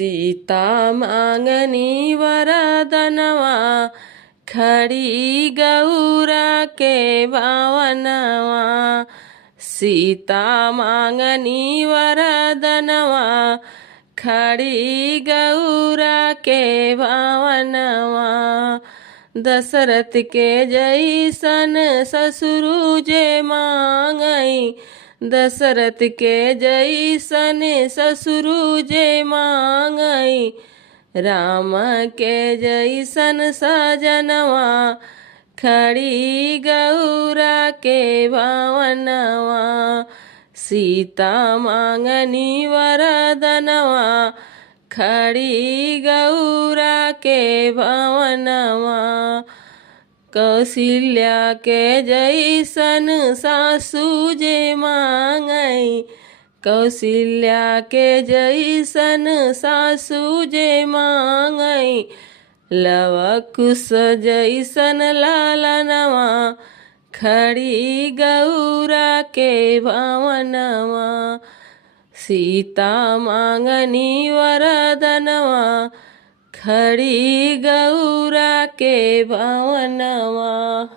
सीता मांगनी वरदनवा खड़ी गौरा के भावनवा। सीता मांगनी वरदनवा खड़ी गौरा के भावनवा। दशरथ के जैसन ससुरु जे मांगई, दशरथ के जैसन ससुरु जे मांगई। राम के जैसन सजनवा खड़ी गौरा के भावनवा। सीता मांगनी वरदनवा खड़ी गौरा के भावनवा। कौशल्या के जैसन सासू जे मांगई, कौशल्या के जैसन सासू जे मांगई। लव कुश जैसन लालनवा खड़ी गौरा के भावनवा। सीता मांगनी वरदनवा खड़ी गौरा के भावनवा।